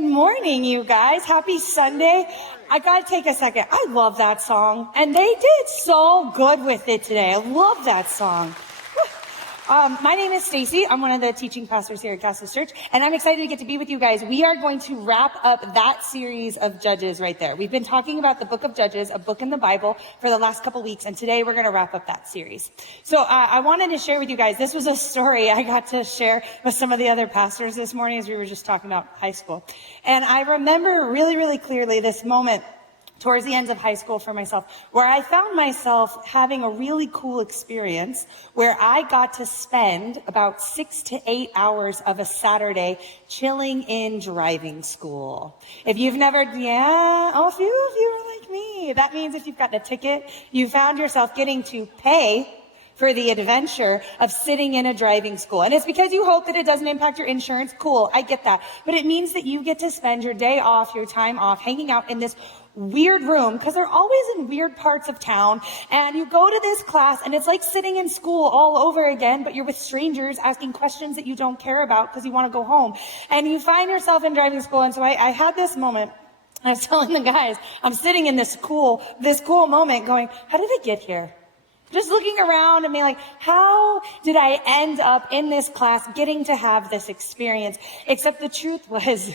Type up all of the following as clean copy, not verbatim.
Good morning, you guys. Happy Sunday. I gotta take a second. I love that song. And they did so good with it today. I love that song. My name is Stacie. I'm one of the teaching pastors here at Cassis Church, and I'm excited to get to be with you guys. We are going to wrap up that series of Judges right there. We've been talking about the book of Judges, a book in the Bible, for the last couple weeks, and today we're going to wrap up that series. So I wanted to share with you guys, this was a story I got to share with some of the other pastors this morning as we were just talking about high school. And I remember really, really clearly this moment towards the ends of high school for myself, where I found myself having a really cool experience where I got to spend about 6 to 8 hours of a Saturday chilling in driving school. If you've never, a few of you are like me. That means if you've gotten a ticket, you found yourself getting to pay for the adventure of sitting in a driving school. And it's because you hope that it doesn't impact your insurance. Cool, I get that. But it means that you get to spend your day off, your time off, hanging out in this weird room, because they're always in weird parts of town, and you go to this class and it's like sitting in school all over again, but you're with strangers asking questions that you don't care about because you want to go home, and you find yourself in driving school. And so I had this moment. I was telling the guys, I'm sitting in this cool moment going, how did I get here? Just looking around and being like, how did I end up in this class getting to have this experience? Except the truth was,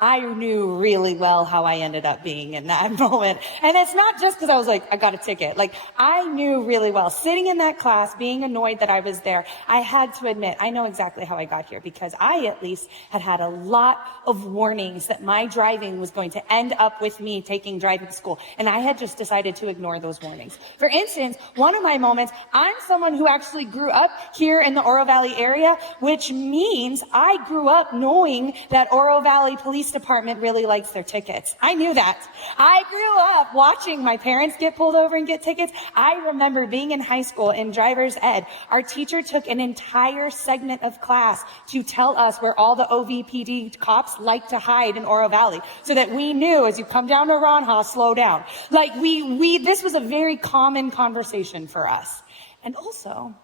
I knew really well how I ended up being in that moment. And it's not just because I was like, I got a ticket. Like, I knew really well. Sitting in that class, being annoyed that I was there, I had to admit, I know exactly how I got here, because I at least had a lot of warnings that my driving was going to end up with me taking driving school. And I had just decided to ignore those warnings. For instance, one of my moments, I'm someone who actually grew up here in the Oro Valley area, which means I grew up knowing that Oro Valley Police Department really likes their tickets. I knew that. I grew up watching my parents get pulled over and get tickets. I remember being in high school in driver's ed. Our teacher took an entire segment of class to tell us where all the OVPD cops like to hide in Oro Valley, so that we knew as you come down to Ronha, slow down. Like this was a very common conversation for us. And also,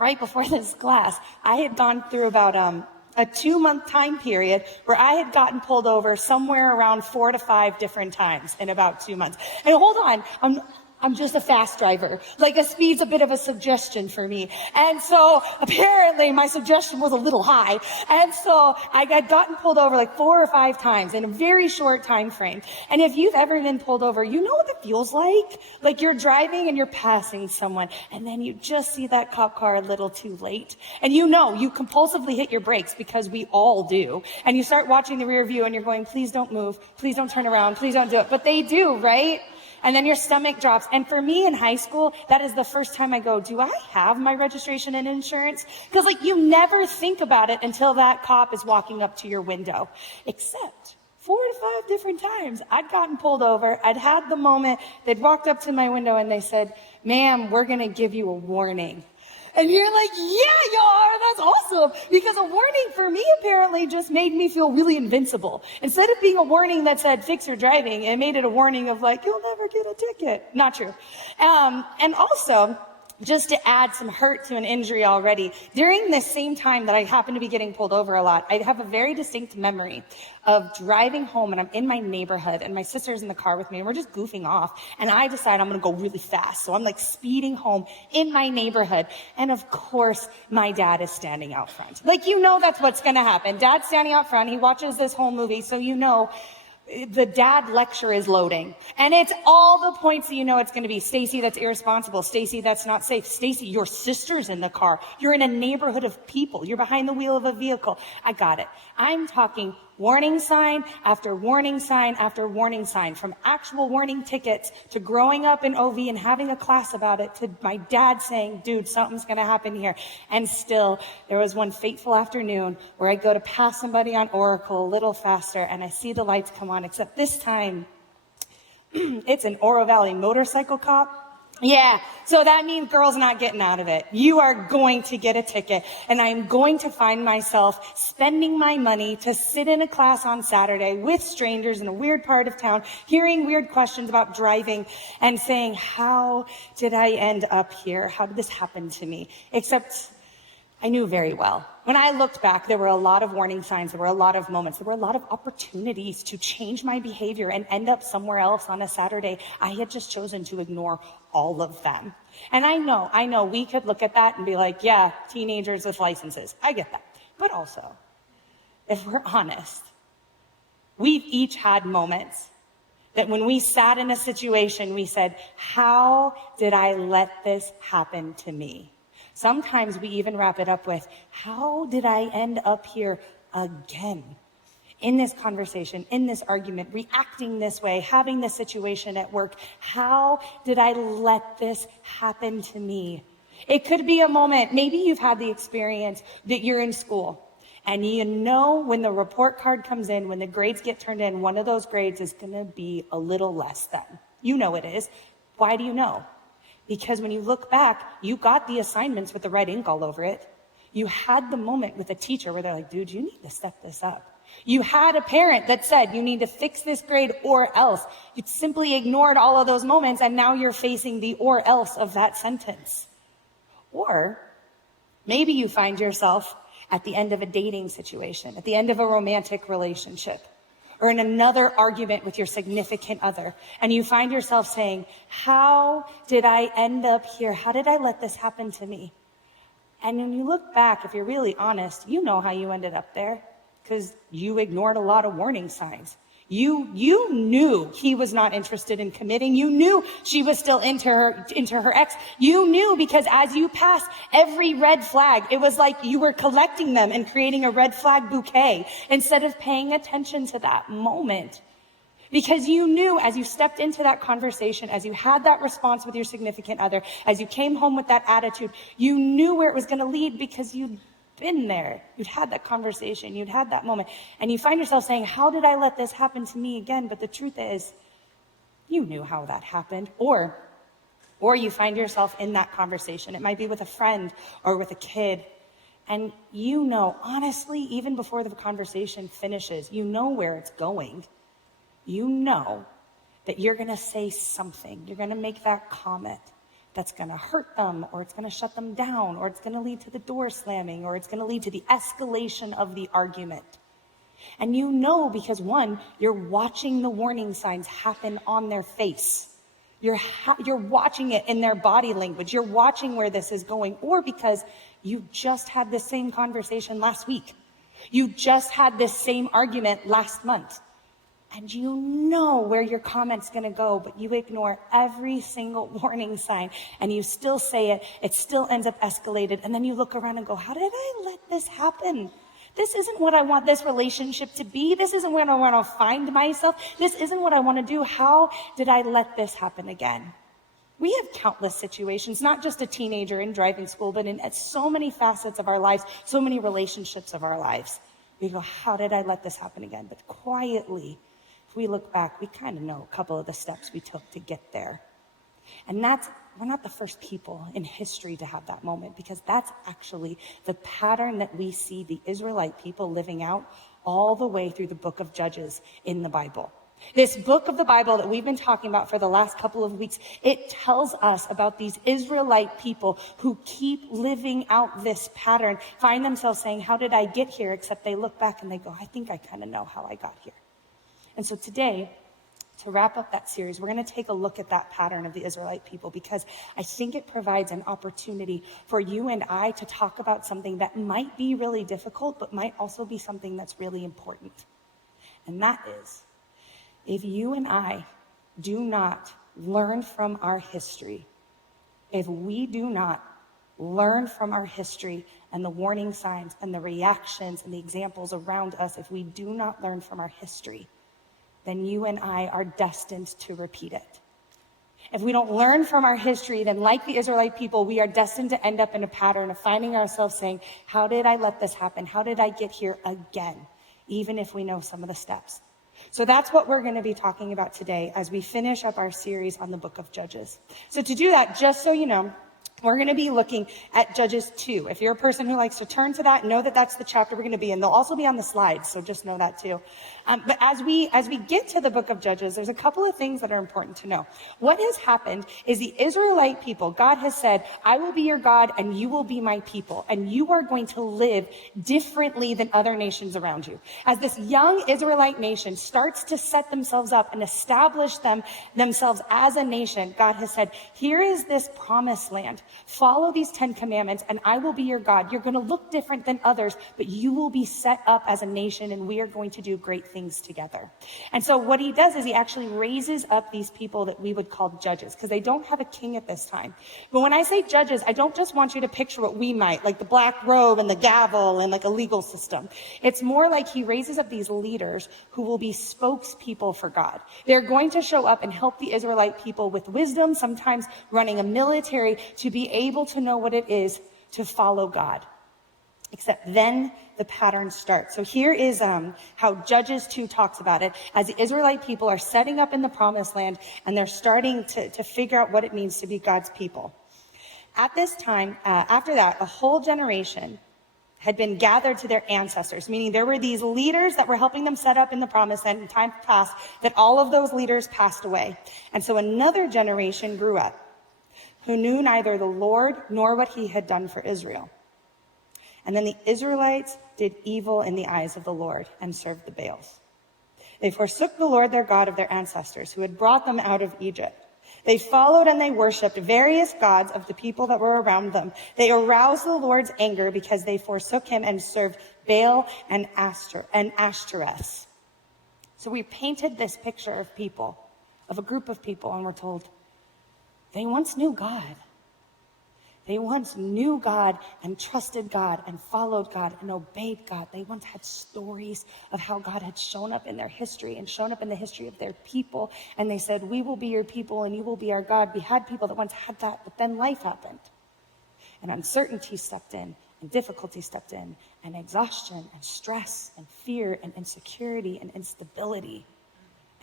right before this class, I had gone through about a 2-month time period where I had gotten pulled over somewhere around 4 to 5 different times in about 2 months. And hold on, I'm just a fast driver. Like, a speed's a bit of a suggestion for me. And so apparently my suggestion was a little high. And so I had gotten pulled over like 4 or 5 times in a very short time frame. And if you've ever been pulled over, you know what it feels like? Like, you're driving and you're passing someone, and then you just see that cop car a little too late. And you know, you compulsively hit your brakes, because we all do. And you start watching the rear view and you're going, please don't move. Please don't turn around. Please don't do it. But they do, right? And then your stomach drops. And for me in high school, that is the first time I go, do I have my registration and insurance? Because, like, you never think about it until that cop is walking up to your window. Except 4 to 5 different times I'd gotten pulled over. I'd had the moment they'd walked up to my window and they said, ma'am, we're going to give you a warning. And you're like, yeah, you are. That's awesome. Because a warning for me apparently just made me feel really invincible. Instead of being a warning that said, fix your driving, it made it a warning of like, you'll never get a ticket. Not true. And also, just to add some hurt to an injury already, during the same time that I happened to be getting pulled over a lot, I have a very distinct memory of driving home, and I'm in my neighborhood, and my sister's in the car with me, and we're just goofing off, and I decide I'm going to go really fast. So I'm like speeding home in my neighborhood, and of course my dad is standing out front. Like, you know that's what's going to happen. Dad's standing out front. He watches this whole movie, so you know the dad lecture is loading. And it's all the points that you know it's going to be. Stacie, that's irresponsible. Stacie, that's not safe. Stacie, your sister's in the car. You're in a neighborhood of people. You're behind the wheel of a vehicle. I got it. I'm talking warning sign after warning sign after warning sign, from actual warning tickets to growing up in OV and having a class about it, to my dad saying, dude, something's going to happen here. And still, there was one fateful afternoon where I go to pass somebody on Oracle a little faster, and I see the lights come on, except this time it's an Oro Valley motorcycle cop. Yeah, so that means girl's not getting out of it. You are going to get a ticket, and I'm going to find myself spending my money to sit in a class on Saturday with strangers in a weird part of town, hearing weird questions about driving and saying, how did I end up here? How did this happen to me? Except I knew very well. When I looked back, there were a lot of warning signs. There were a lot of moments. There were a lot of opportunities to change my behavior and end up somewhere else on a Saturday. I had just chosen to ignore all of them. And I know, we could look at that and be like, yeah, teenagers with licenses. I get that. But also, if we're honest, we've each had moments that when we sat in a situation, we said, how did I let this happen to me? Sometimes we even wrap it up with, how did I end up here again? In this conversation, in this argument, reacting this way, having this situation at work, how did I let this happen to me? It could be a moment, maybe you've had the experience that you're in school and you know when the report card comes in, when the grades get turned in, one of those grades is going to be a little less than. You know it is. Why do you know? Because when you look back, you got the assignments with the red ink all over it. You had the moment with a teacher where they're like, dude, you need to step this up. You had a parent that said, you need to fix this grade or else. You simply ignored all of those moments, and now you're facing the or else of that sentence. Or maybe you find yourself at the end of a dating situation, at the end of a romantic relationship, or in another argument with your significant other, and you find yourself saying, how did I end up here? How did I let this happen to me? And when you look back, if you're really honest, you know how you ended up there, because you ignored a lot of warning signs. You knew he was not interested in committing. You knew she was still into her ex. You knew because as you passed every red flag, it was like you were collecting them and creating a red flag bouquet instead of paying attention to that moment. Because you knew as you stepped into that conversation, as you had that response with your significant other, as you came home with that attitude, you knew where it was going to lead because you'd been there. You'd had that conversation. You'd had that moment. And you find yourself saying, how did I let this happen to me again? But the truth is, you knew how that happened. Or you find yourself in that conversation. It might be with a friend or with a kid. And you know, honestly, even before the conversation finishes, you know where it's going. You know that you're going to say something. You're going to make that comment that's going to hurt them, or it's going to shut them down, or it's going to lead to the door slamming, or it's going to lead to the escalation of the argument. And you know because, one, you're watching the warning signs happen on their face. You're watching it in their body language. You're watching where this is going. Or because you just had the same conversation last week. You just had this same argument last month. And you know where your comment's going to go, but you ignore every single warning sign and you still say it. It still ends up escalated. And then you look around and go, how did I let this happen? This isn't what I want this relationship to be. This isn't where I want to find myself. This isn't what I want to do. How did I let this happen again? We have countless situations, not just a teenager in driving school, but in so many facets of our lives, so many relationships of our lives. We go, how did I let this happen again? But quietly, if we look back, we kind of know a couple of the steps we took to get there. And we're not the first people in history to have that moment, because that's actually the pattern that we see the Israelite people living out all the way through the book of Judges in the Bible. This book of the Bible that we've been talking about for the last couple of weeks, it tells us about these Israelite people who keep living out this pattern, find themselves saying, how did I get here? Except they look back and they go, I think I kind of know how I got here. And so today, to wrap up that series, we're going to take a look at that pattern of the Israelite people, because I think it provides an opportunity for you and I to talk about something that might be really difficult, but might also be something that's really important. And that is, if you and I do not learn from our history, if we do not learn from our history and the warning signs and the reactions and the examples around us, if we do not learn from our history, then you and I are destined to repeat it. If we don't learn from our history, then like the Israelite people, we are destined to end up in a pattern of finding ourselves saying, how did I let this happen? How did I get here again? Even if we know some of the steps. So that's what we're going to be talking about today as we finish up our series on the book of Judges. So to do that, just so you know, we're going to be looking at Judges 2. If you're a person who likes to turn to that, know that that's the chapter we're going to be in. They'll also be on the slides, so just know that too. But as we get to the book of Judges, there's a couple of things that are important to know. What has happened is the Israelite people, God has said, I will be your God and you will be my people, and you are going to live differently than other nations around you. As this young Israelite nation starts to set themselves up and establish themselves as a nation, God has said, here is this promised land. Follow these 10 commandments and I will be your God. You're going to look different than others, but you will be set up as a nation and we are going to do great things together. And so what he does is he actually raises up these people that we would call judges, because they don't have a king at this time. But when I say judges, I don't just want you to picture what we might, like the black robe and the gavel and like a legal system. It's more like he raises up these leaders who will be spokespeople for God. They're going to show up and help the Israelite people with wisdom, sometimes running a military, to be able to know what it is to follow God. Except then the pattern starts. So here is how Judges 2 talks about it. As the Israelite people are setting up in the promised land and they're starting to figure out what it means to be God's people. At this time, after that, a whole generation had been gathered to their ancestors, meaning there were these leaders that were helping them set up in the promised land in time past, that all of those leaders passed away. And so another generation grew up who knew neither the Lord nor what he had done for Israel. And then the Israelites did evil in the eyes of the Lord and served the Baals. They forsook the Lord their God of their ancestors, who had brought them out of Egypt. They followed and they worshipped various gods of the people that were around them. They aroused the Lord's anger because they forsook him and served Baal and Ashtoreths. So we painted this picture of people, of a group of people, and we're told they once knew God. They once knew God and trusted God and followed God and obeyed God. They once had stories of how God had shown up in their history and shown up in the history of their people. And they said, we will be your people and you will be our God. We had people that once had that, but then life happened. And uncertainty stepped in, and difficulty stepped in, and exhaustion and stress and fear and insecurity and instability.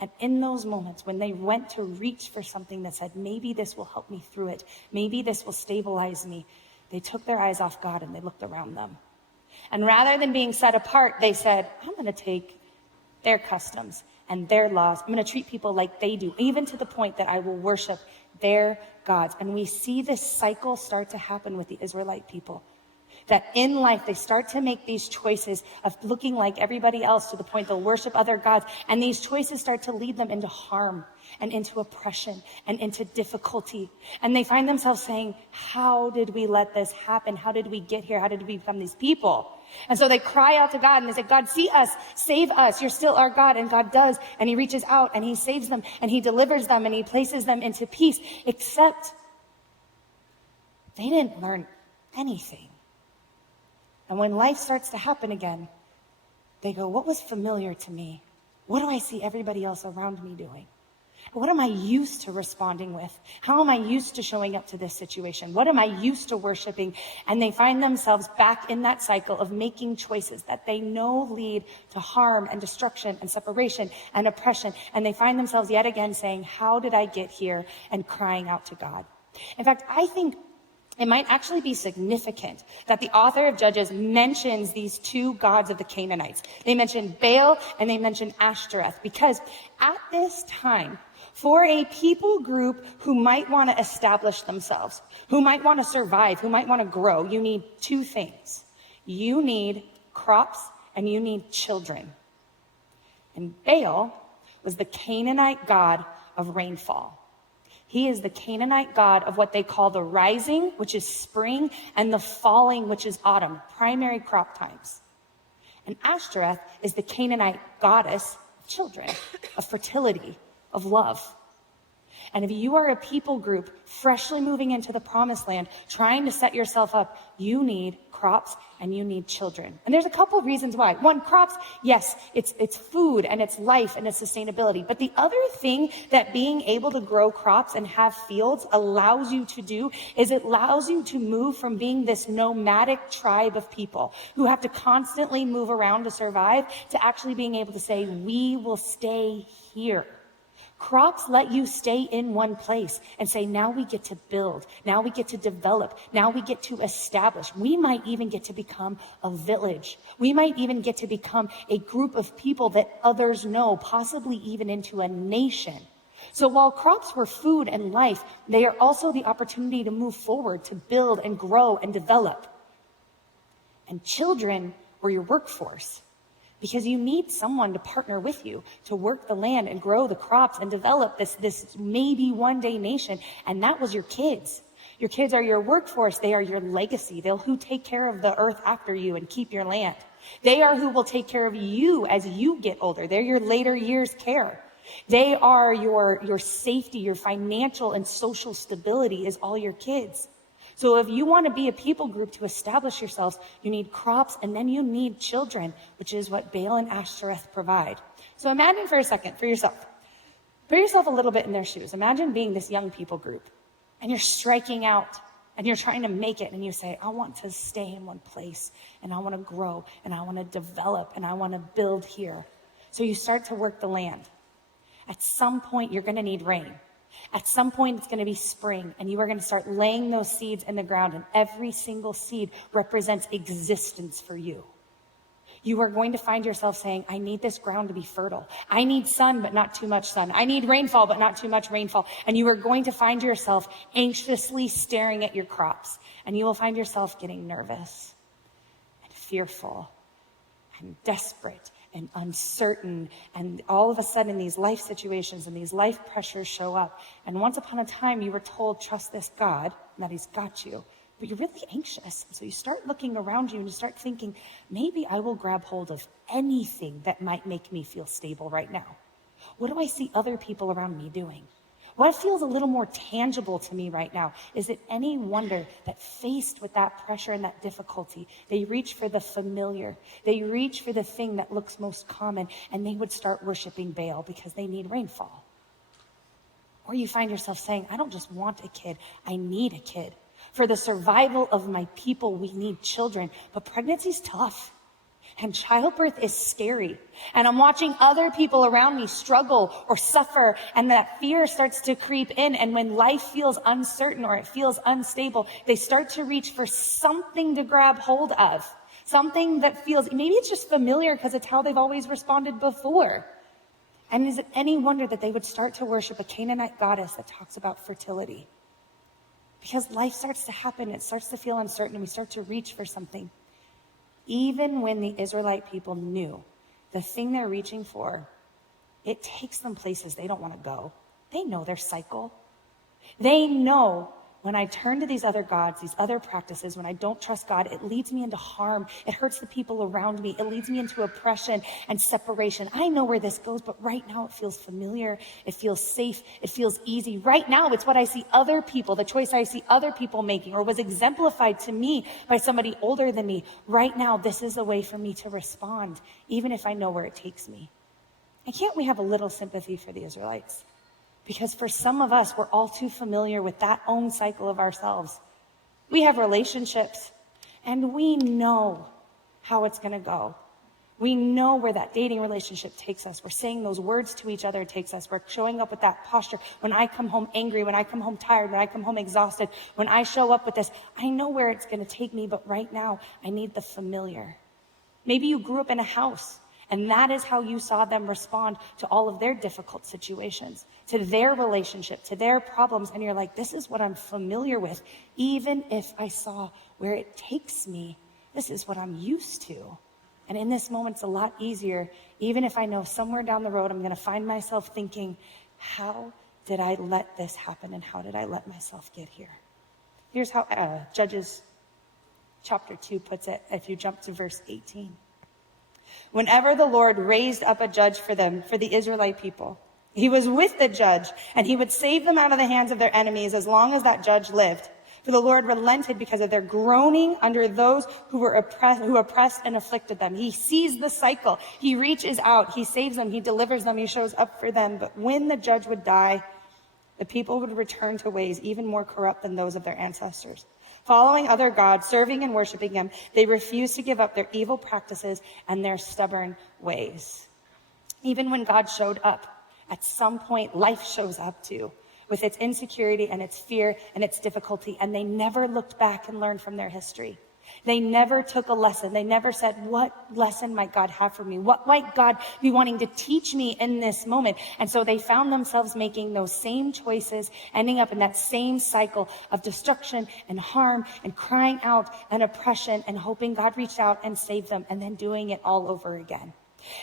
And in those moments when they went to reach for something that said, maybe this will help me through it, maybe this will stabilize me, they took their eyes off God and they looked around them. And rather than being set apart, they said, I'm going to take their customs and their laws. I'm going to treat people like they do, even to the point that I will worship their gods. And we see this cycle start to happen with the Israelite people. That in life, they start to make these choices of looking like everybody else to the point they'll worship other gods. And these choices start to lead them into harm and into oppression and into difficulty. And they find themselves saying, how did we let this happen? How did we get here? How did we become these people? And so they cry out to God and they say, God, see us, save us. You're still our God. And God does. And he reaches out and he saves them and he delivers them and he places them into peace. Except they didn't learn anything. And when life starts to happen again, they go, what was familiar to me? What do I see everybody else around me doing? What am I used to responding with? How am I used to showing up to this situation? What am I used to worshiping? And they find themselves back in that cycle of making choices that they know lead to harm and destruction and separation and oppression. And they find themselves yet again saying, how did I get here? And crying out to God. In fact, I think it might actually be significant that the author of Judges mentions these two gods of the Canaanites. They mention Baal and they mention Ashtoreth, because at this time, for a people group who might want to establish themselves, who might want to survive, who might want to grow, you need two things. You need crops and you need children. And Baal was the Canaanite god of rainfall. He is the Canaanite god of what they call the rising, which is spring, and the falling, which is autumn, primary crop times. And Ashtoreth is the Canaanite goddess of children, of fertility, of love. And if you are a people group freshly moving into the promised land, trying to set yourself up, you need crops and you need children. And there's a couple of reasons why. One, crops, yes, it's food and it's life and it's sustainability. But the other thing that being able to grow crops and have fields allows you to do is it allows you to move from being this nomadic tribe of people who have to constantly move around to survive to actually being able to say, we will stay here. Crops let you stay in one place and say, now we get to build, now we get to develop, now we get to establish. We might even get to become a village. We might even get to become a group of people that others know, possibly even into a nation. So while crops were food and life, they are also the opportunity to move forward, to build and grow and develop. And children were your workforce, because you need someone to partner with you to work the land and grow the crops and develop this maybe one day nation. And that was your kids. Your kids are your workforce. They are your legacy. They'll who take care of the earth after you and keep your land. They are who will take care of you as you get older. They're your later years care. They are your safety, your financial and social stability is all your kids. So if you want to be a people group to establish yourselves, you need crops and then you need children, which is what Baal and Ashtoreth provide. So imagine for a second, for yourself, put yourself a little bit in their shoes. Imagine being this young people group and you're striking out and you're trying to make it and you say, I want to stay in one place and I want to grow and I want to develop and I want to build here. So you start to work the land. At some point, you're going to need rain. At some point, it's going to be spring, and you are going to start laying those seeds in the ground, and every single seed represents existence for you. You are going to find yourself saying, I need this ground to be fertile. I need sun, but not too much sun. I need rainfall, but not too much rainfall. And you are going to find yourself anxiously staring at your crops, and you will find yourself getting nervous and fearful and desperate and uncertain, and all of a sudden these life situations and these life pressures show up. And once upon a time you were told, trust this God, and that he's got you, but you're really anxious. So you start looking around you and you start thinking, maybe I will grab hold of anything that might make me feel stable right now. What do I see other people around me doing? What feels a little more tangible to me right now? Is it any wonder that faced with that pressure and that difficulty, they reach for the familiar. They reach for the thing that looks most common, and they would start worshiping Baal because they need rainfall. Or you find yourself saying, I don't just want a kid, I need a kid. For the survival of my people, we need children. But pregnancy's tough. And childbirth is scary. And I'm watching other people around me struggle or suffer, and that fear starts to creep in. And when life feels uncertain or it feels unstable, they start to reach for something to grab hold of. Something that feels, maybe it's just familiar because it's how they've always responded before. And is it any wonder that they would start to worship a Canaanite goddess that talks about fertility? Because life starts to happen, it starts to feel uncertain, and we start to reach for something. Even when the Israelite people knew the thing they're reaching for, it takes them places they don't want to go. They know their cycle. They know when I turn to these other gods, these other practices, when I don't trust God, it leads me into harm. It hurts the people around me. It leads me into oppression and separation. I know where this goes, but right now it feels familiar. It feels safe. It feels easy. Right now, it's what I see other people, the choice I see other people making, or was exemplified to me by somebody older than me. Right now, this is a way for me to respond, even if I know where it takes me. And can't we have a little sympathy for the Israelites? Because for some of us, we're all too familiar with that own cycle of ourselves. We have relationships, and we know how it's going to go. We know where that dating relationship takes us. We're saying those words to each other takes us. We're showing up with that posture. When I come home angry, when I come home tired, when I come home exhausted, when I show up with this, I know where it's going to take me, but right now, I need the familiar. Maybe you grew up in a house, and that is how you saw them respond to all of their difficult situations, to their relationship, to their problems. And you're like, this is what I'm familiar with. Even if I saw where it takes me, this is what I'm used to. And in this moment, it's a lot easier, even if I know somewhere down the road, I'm going to find myself thinking, how did I let this happen? And how did I let myself get here? Here's how Judges chapter 2 puts it, if you jump to verse 18. Whenever the Lord raised up a judge for them, for the Israelite people, he was with the judge, and he would save them out of the hands of their enemies as long as that judge lived. For the Lord relented because of their groaning under those who oppressed and afflicted them. He sees the cycle. He reaches out. He saves them. He delivers them. He shows up for them. But when the judge would die, the people would return to ways even more corrupt than those of their ancestors. Following other gods, serving and worshiping them, they refused to give up their evil practices and their stubborn ways. Even when God showed up at some point life shows up to, with its insecurity and its fear and its difficulty, and they never looked back and learned from their history. They never took a lesson. They never said, what lesson might God have for me? What might God be wanting to teach me in this moment? And so they found themselves making those same choices, ending up in that same cycle of destruction and harm and crying out and oppression and hoping God reached out and saved them, and then doing it all over again.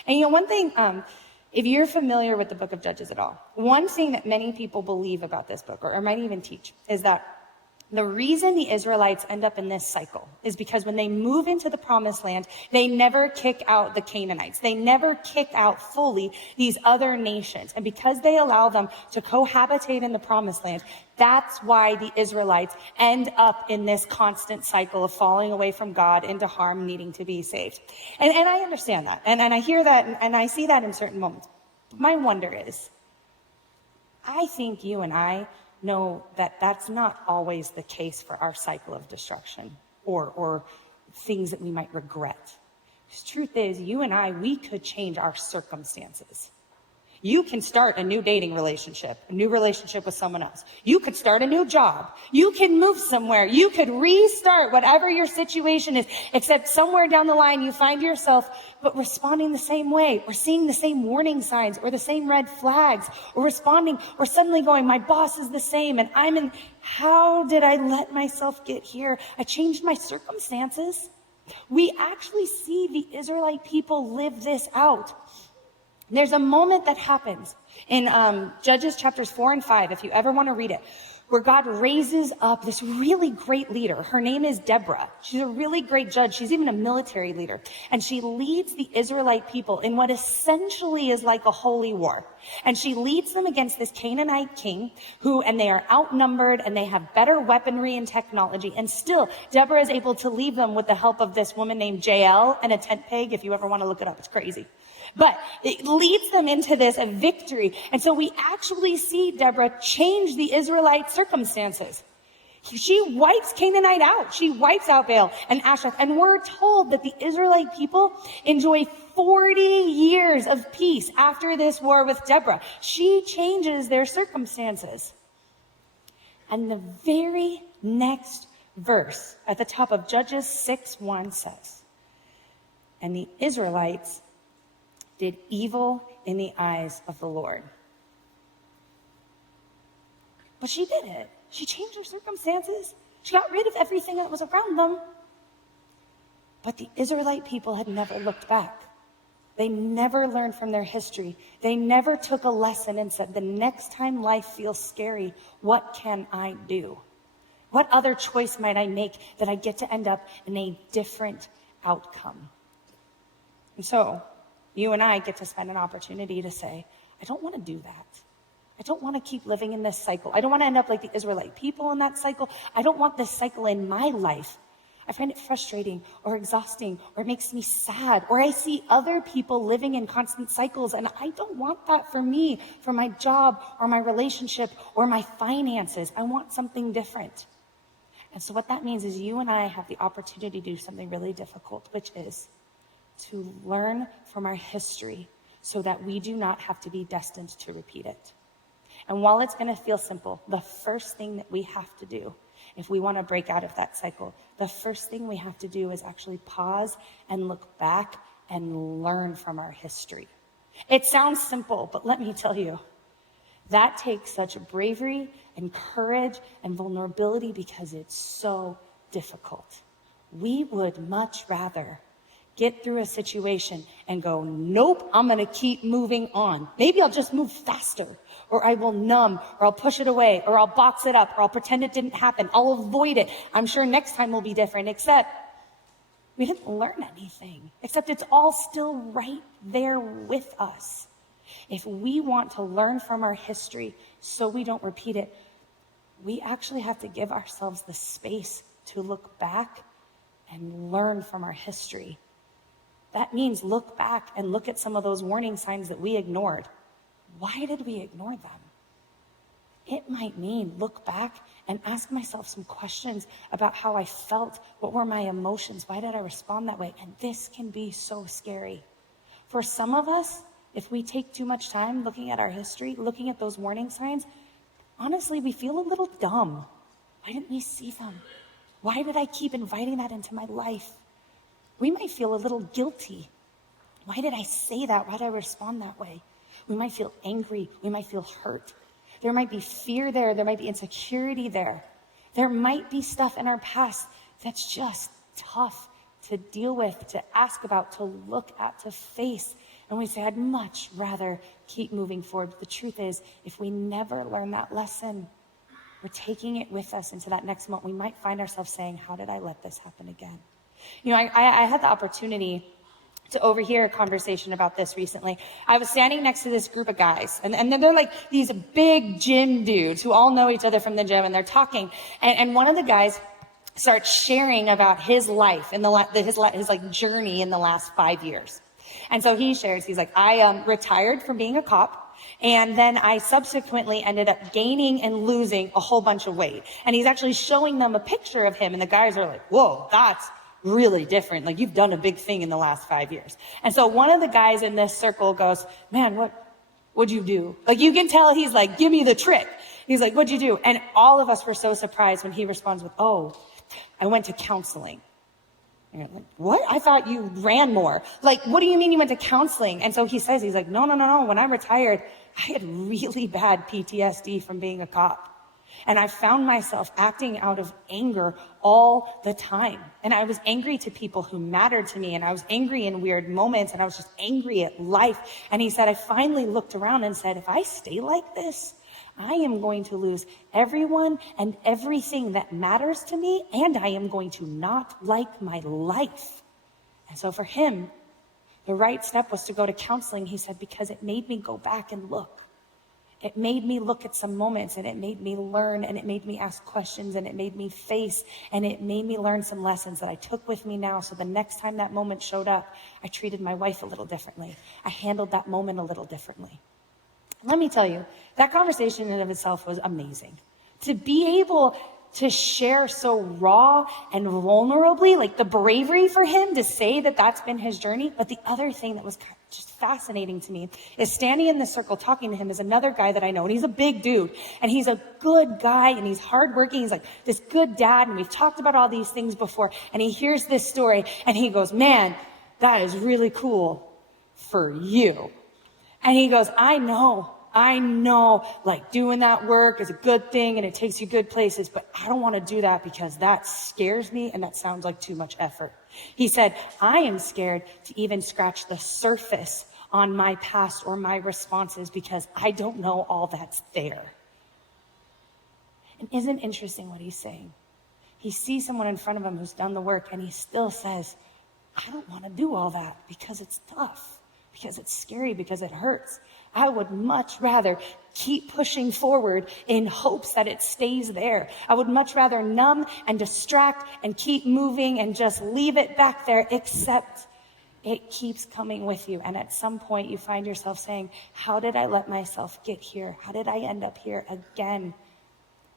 And one thing, if you're familiar with the book of Judges at all, one thing that many people believe about this book, or might even teach, is that the reason the Israelites end up in this cycle is because when they move into the promised land, they never kick out the Canaanites. They never kick out fully these other nations. And because they allow them to cohabitate in the promised land, that's why the Israelites end up in this constant cycle of falling away from God into harm, needing to be saved. And I understand that. And I hear that, and I see that in certain moments. But my wonder is, I think you and I know that that's not always the case for our cycle of destruction or things that we might regret. The truth is, you and I, we could change our circumstances. You can start a new dating relationship, a new relationship with someone else. You could start a new job. You can move somewhere. You could restart whatever your situation is, except somewhere down the line you find yourself but responding the same way, or seeing the same warning signs, or the same red flags, or responding, or suddenly going, my boss is the same, and how did I let myself get here? I changed my circumstances. We actually see the Israelite people live this out. There's a moment that happens in Judges chapters 4 and 5, if you ever want to read it, where God raises up this really great leader. Her name is Deborah. She's a really great judge. She's even a military leader. And she leads the Israelite people in what essentially is like a holy war. And she leads them against this Canaanite king and they are outnumbered and they have better weaponry and technology. And still, Deborah is able to lead them with the help of this woman named Jael and a tent peg. If you ever want to look it up, it's crazy. But it leads them into this victory. And so we actually see Deborah change the Israelite circumstances. She wipes Canaanite out. She wipes out Baal and Asherah. And we're told that the Israelite people enjoy 40 years of peace after this war with Deborah. She changes their circumstances. And the very next verse at the top of Judges 6:1 says, and the Israelites did evil in the eyes of the Lord. But she did it. She changed her circumstances. She got rid of everything that was around them. But the Israelite people had never looked back. They never learned from their history. They never took a lesson and said, the next time life feels scary, what can I do? What other choice might I make that I get to end up in a different outcome? And so, you and I get to spend an opportunity to say, I don't want to do that. I don't want to keep living in this cycle. I don't want to end up like the Israelite people in that cycle. I don't want this cycle in my life. I find it frustrating or exhausting, or it makes me sad, or I see other people living in constant cycles, and I don't want that for me, for my job or my relationship or my finances. I want something different. And so what that means is you and I have the opportunity to do something really difficult, which is to learn from our history so that we do not have to be destined to repeat it. And while it's going to feel simple, the first thing that we have to do, if we want to break out of that cycle, the first thing we have to do is actually pause and look back and learn from our history. It sounds simple, but let me tell you, that takes such bravery and courage and vulnerability because it's so difficult. We would much rather get through a situation and go, nope, I'm going to keep moving on. Maybe I'll just move faster, or I will numb, or I'll push it away, or I'll box it up, or I'll pretend it didn't happen. I'll avoid it. I'm sure next time will be different, except we didn't learn anything, except it's all still right there with us. If we want to learn from our history so we don't repeat it, we actually have to give ourselves the space to look back and learn from our history. That means look back and look at some of those warning signs that we ignored. Why did we ignore them? It might mean look back and ask myself some questions about how I felt. What were my emotions? Why did I respond that way? And this can be so scary. For some of us, if we take too much time looking at our history, looking at those warning signs, honestly, we feel a little dumb. Why didn't we see them? Why did I keep inviting that into my life? We might feel a little guilty. Why did I say that? Why did I respond that way? We might feel angry. We might feel hurt. There might be fear there. There might be insecurity there. There might be stuff in our past that's just tough to deal with, to ask about, to look at, to face. And we say, I'd much rather keep moving forward. But the truth is, if we never learn that lesson, we're taking it with us into that next moment. We might find ourselves saying, how did I let this happen again? You know, I had the opportunity to overhear a conversation about this recently. I was standing next to this group of guys, and they're like these big gym dudes who all know each other from the gym, and they're talking. And one of the guys starts sharing about his life and his like journey in the last 5 years. And so he shares, he's like, I retired from being a cop, and then I subsequently ended up gaining and losing a whole bunch of weight. And he's actually showing them a picture of him, and the guys are like, whoa, that's really different. Like, you've done a big thing in the last 5 years. And so one of the guys in this circle goes, man, what'd you do? Like, you can tell he's like, give me the trick. He's like, what'd you do? And all of us were so surprised when he responds with, oh, I went to counseling. And you're like, what? I thought you ran more. Like, what do you mean you went to counseling? And so he says, he's like, no. When I retired, I had really bad PTSD from being a cop. And I found myself acting out of anger all the time. And I was angry to people who mattered to me. And I was angry in weird moments. And I was just angry at life. And he said, I finally looked around and said, if I stay like this, I am going to lose everyone and everything that matters to me. And I am going to not like my life. And so for him, the right step was to go to counseling. He said, because it made me go back and look. It made me look at some moments, and it made me learn, and it made me ask questions, and it made me face, and it made me learn some lessons that I took with me now. So the next time that moment showed up, I treated my wife a little differently. I handled that moment a little differently. Let me tell you, that conversation in and of itself was amazing. To be able to share so raw and vulnerably, like the bravery for him to say that that's been his journey. But the other thing that was just fascinating to me is standing in the circle talking to him is another guy that I know, and he's a big dude, and he's a good guy, and he's hardworking. He's like this good dad, and we've talked about all these things before, and he hears this story, and he goes, man, that is really cool for you. And he goes, I know, like doing that work is a good thing and it takes you good places, but I don't want to do that because that scares me and that sounds like too much effort. He said, I am scared to even scratch the surface on my past or my responses because I don't know all that's there. And isn't it interesting what he's saying? He sees someone in front of him who's done the work, and he still says, I don't want to do all that because it's tough, because it's scary, because it hurts. I would much rather keep pushing forward in hopes that it stays there. I would much rather numb and distract and keep moving and just leave it back there, except it keeps coming with you. And at some point you find yourself saying, how did I let myself get here? How did I end up here again?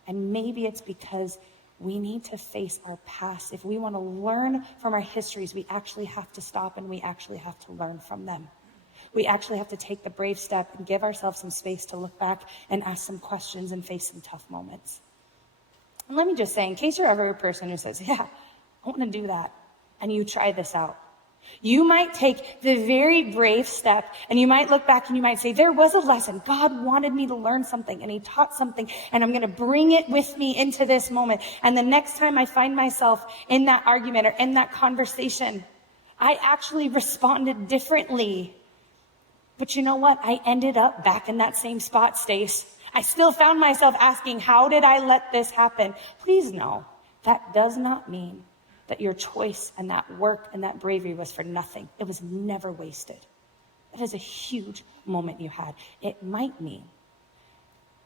And maybe it's because we need to face our past. If we want to learn from our histories, we actually have to stop and we actually have to learn from them. We actually have to take the brave step and give ourselves some space to look back and ask some questions and face some tough moments. And let me just say, in case you're ever a person who says, yeah, I want to do that, and you try this out, you might take the very brave step and you might look back and you might say, there was a lesson. God wanted me to learn something and he taught something, and I'm going to bring it with me into this moment. And the next time I find myself in that argument or in that conversation, I actually responded differently. But you know what? I ended up back in that same spot, Stace. I still found myself asking, how did I let this happen? Please know, that does not mean that your choice and that work and that bravery was for nothing. It was never wasted. That is a huge moment you had. It might mean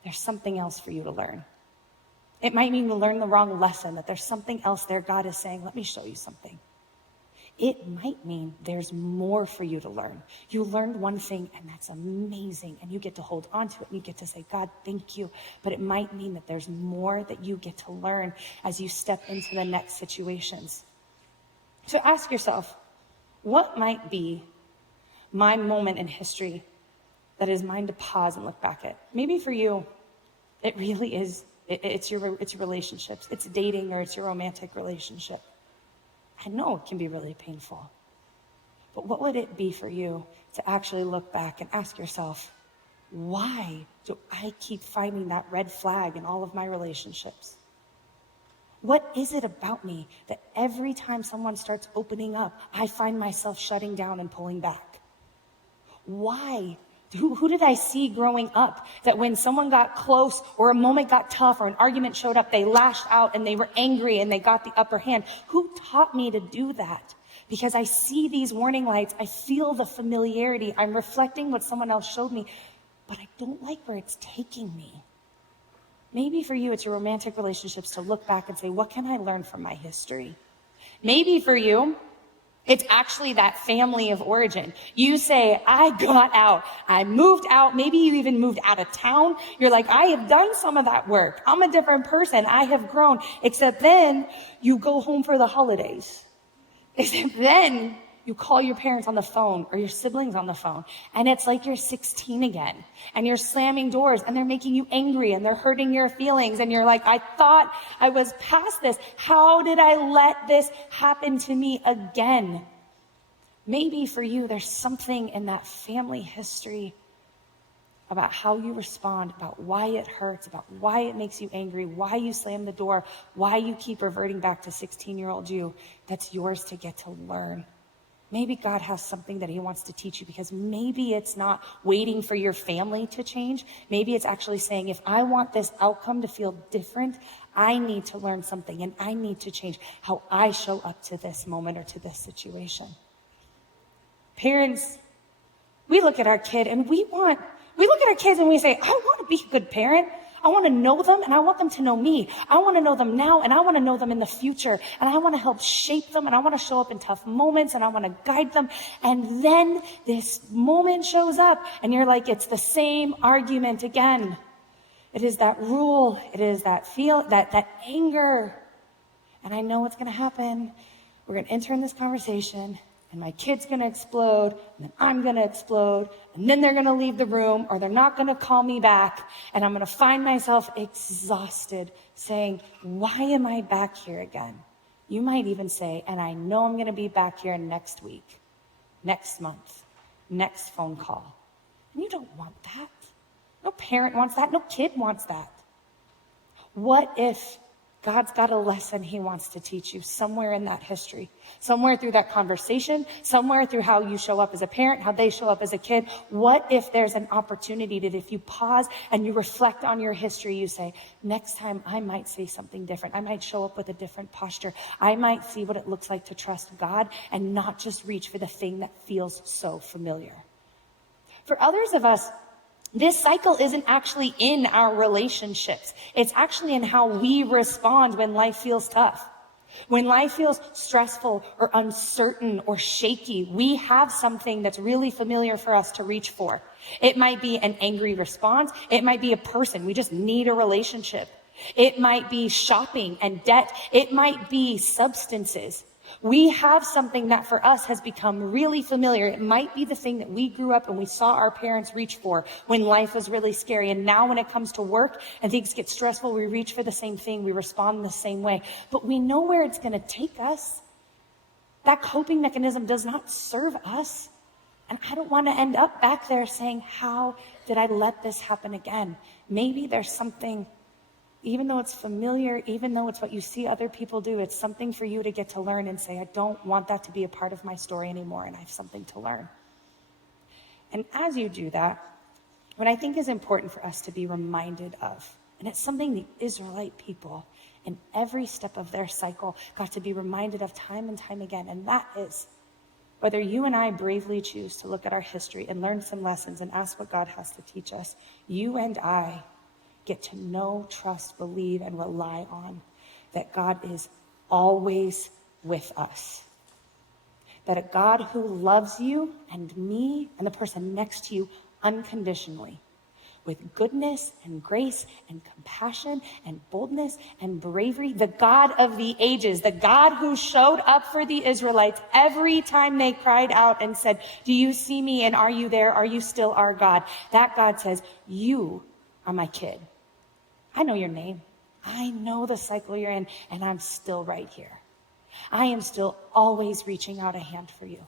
there's something else for you to learn. It might mean you learned the wrong lesson, that there's something else there. God is saying, let me show you something. It might mean there's more for you to learn. You learned one thing, and that's amazing, and you get to hold on to it, and you get to say, God, thank you. But it might mean that there's more that you get to learn as you step into the next situations. So ask yourself, what might be my moment in history that is mine to pause and look back at. Maybe for you, it really is, it's your relationships. It's dating or it's your romantic relationship. I know it can be really painful. But what would it be for you to actually look back and ask yourself, why do I keep finding that red flag in all of my relationships? What is it about me that every time someone starts opening up, I find myself shutting down and pulling back? Why? Who did I see growing up that when someone got close or a moment got tough or an argument showed up, they lashed out and they were angry and they got the upper hand? Who taught me to do that? Because I see these warning lights, I feel the familiarity, I'm reflecting what someone else showed me, but I don't like where it's taking me. Maybe for you, it's your romantic relationships to look back and say, what can I learn from my history? Maybe for you, it's actually that family of origin. You say, I got out. I moved out. Maybe you even moved out of town. You're like, I have done some of that work. I'm a different person. I have grown. Except then you go home for the holidays. Except then you call your parents on the phone or your siblings on the phone. And it's like you're 16 again. And you're slamming doors and they're making you angry and they're hurting your feelings. And you're like, I thought I was past this. How did I let this happen to me again? Maybe for you, there's something in that family history about how you respond, about why it hurts, about why it makes you angry, why you slam the door, why you keep reverting back to 16-year-old you. That's yours to get to learn. Maybe God has something that he wants to teach you, because maybe it's not waiting for your family to change. Maybe it's actually saying, if I want this outcome to feel different, I need to learn something and I need to change how I show up to this moment or to this situation. Parents, we look at our kid and we look at our kids and we say, I want to be a good parent. I want to know them and I want them to know me. I want to know them now and I want to know them in the future. And I want to help shape them and I want to show up in tough moments and I want to guide them. And then this moment shows up and you're like, it's the same argument again. It is that rule. It is that that anger. And I know what's going to happen. We're going to enter in this conversation and my kid's going to explode, and then I'm going to explode, and then they're going to leave the room, or they're not going to call me back, and I'm going to find myself exhausted saying, why am I back here again? You might even say, and I know I'm going to be back here next week, next month, next phone call. And you don't want that. No parent wants that. No kid wants that. What if God's got a lesson he wants to teach you somewhere in that history, somewhere through that conversation, somewhere through how you show up as a parent, how they show up as a kid? What if there's an opportunity that if you pause and you reflect on your history, you say, next time I might say something different. I might show up with a different posture. I might see what it looks like to trust God and not just reach for the thing that feels so familiar. For others of us, this cycle isn't actually in our relationships. It's actually in how we respond when life feels tough. When life feels stressful or uncertain or shaky, we have something that's really familiar for us to reach for. It might be an angry response. It might be a person. We just need a relationship. It might be shopping and debt. It might be substances. We have something that for us has become really familiar. It might be the thing that we grew up and we saw our parents reach for when life was really scary. And now when it comes to work and things get stressful, we reach for the same thing. We respond in the same way. But we know where it's going to take us. That coping mechanism does not serve us. And I don't want to end up back there saying, how did I let this happen again? Maybe there's something, even though it's familiar, even though it's what you see other people do, it's something for you to get to learn and say, I don't want that to be a part of my story anymore, and I have something to learn. And as you do that, what I think is important for us to be reminded of, and it's something the Israelite people in every step of their cycle got to be reminded of time and time again, and that is whether you and I bravely choose to look at our history and learn some lessons and ask what God has to teach us, you and I get to know, trust, believe, and rely on that God is always with us. That a God who loves you and me and the person next to you unconditionally, with goodness and grace and compassion and boldness and bravery. The God of the ages, the God who showed up for the Israelites every time they cried out and said, do you see me and are you there? Are you still our God? That God says, you are my kid. I know your name. I know the cycle you're in, and I'm still right here. I am still always reaching out a hand for you.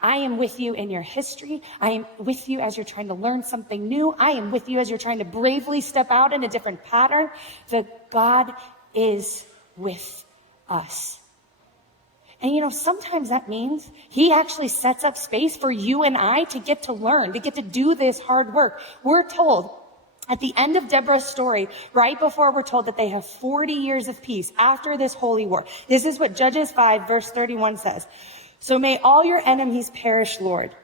I am with you in your history. I am with you as you're trying to learn something new. I am with you as you're trying to bravely step out in a different pattern. The God is with us. And sometimes that means he actually sets up space for you and I to get to learn, to get to do this hard work. We're told at the end of Deborah's story, right before we're told that they have 40 years of peace after this holy war. This is what Judges 5 verse 31 says. So may all your enemies perish, Lord.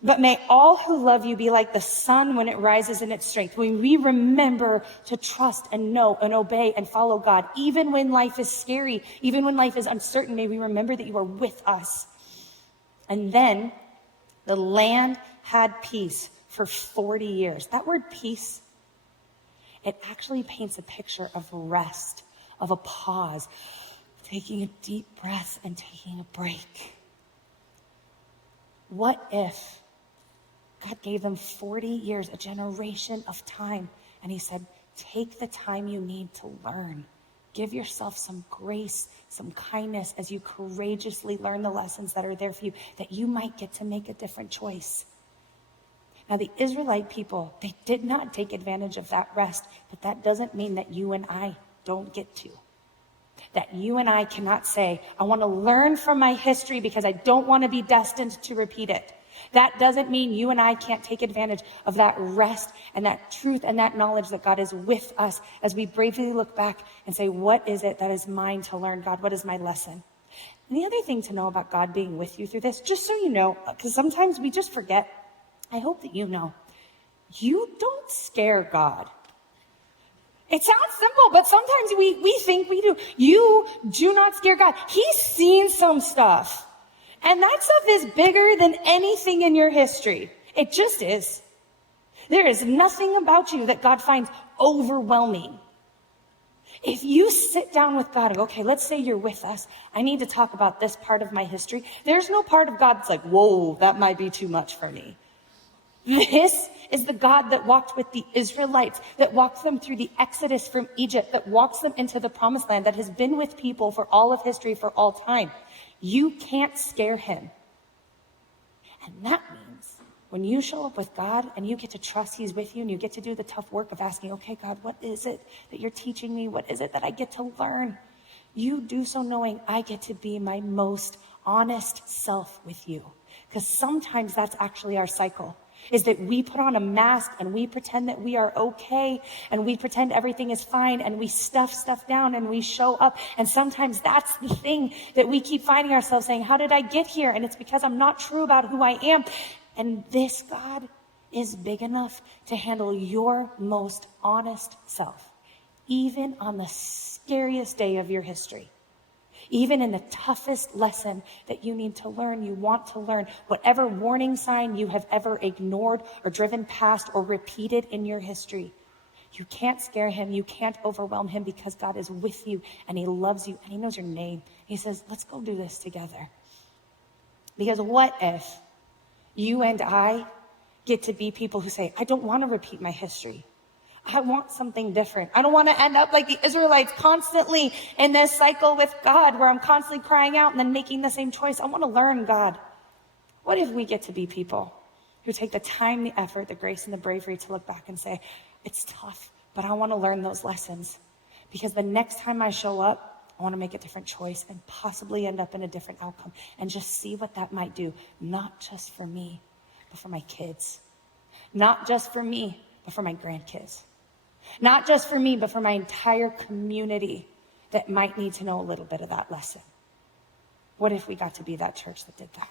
But may all who love you be like the sun when it rises in its strength. When we remember to trust and know and obey and follow God, even when life is scary, even when life is uncertain, may we remember that you are with us. And then the land had peace for 40 years. That word peace, it actually paints a picture of rest, of a pause, taking a deep breath and taking a break. What if God gave them 40 years, a generation of time, and he said, take the time you need to learn. Give yourself some grace, some kindness as you courageously learn the lessons that are there for you, that you might get to make a different choice. Now, the Israelite people, they did not take advantage of that rest, but that doesn't mean that you and I don't get to. That you and I cannot say, I want to learn from my history because I don't want to be destined to repeat it. That doesn't mean you and I can't take advantage of that rest and that truth and that knowledge that God is with us as we bravely look back and say, what is it that is mine to learn? God, what is my lesson? And the other thing to know about God being with you through this, just so you know, because sometimes we just forget, I hope that you know, you don't scare God. It sounds simple, but sometimes we think we do. You do not scare God. He's seen some stuff. And that stuff is bigger than anything in your history. It just is. There is nothing about you that God finds overwhelming. If you sit down with God and go, okay, let's say you're with us. I need to talk about this part of my history. There's no part of God that's like, whoa, that might be too much for me. This is the God that walked with the Israelites, that walked them through the Exodus from Egypt, that walks them into the promised land, that has been with people for all of history, for all time. You can't scare him. And that means when you show up with God and you get to trust he's with you and you get to do the tough work of asking, okay, God, what is it that you're teaching me? What is it that I get to learn? You do so knowing I get to be my most honest self with you. Because sometimes that's actually our cycle. Is that we put on a mask and we pretend that we are okay and we pretend everything is fine and we stuff stuff down and we show up. And sometimes that's the thing that we keep finding ourselves saying, how did I get here? And it's because I'm not true about who I am. And this God is big enough to handle your most honest self, even on the scariest day of your history. Even in the toughest lesson that you need to learn, you want to learn, whatever warning sign you have ever ignored or driven past or repeated in your history, you can't scare him. You can't overwhelm him because God is with you and he loves you and he knows your name. He says, let's go do this together. Because what if you and I get to be people who say, I don't want to repeat my history. I want something different. I don't want to end up like the Israelites constantly in this cycle with God where I'm constantly crying out and then making the same choice. I want to learn God. What if we get to be people who take the time, the effort, the grace, and the bravery to look back and say, it's tough, but I want to learn those lessons because the next time I show up, I want to make a different choice and possibly end up in a different outcome and just see what that might do, not just for me, but for my kids. Not just for me, but for my grandkids. Not just for me, but for my entire community that might need to know a little bit of that lesson. What if we got to be that church that did that?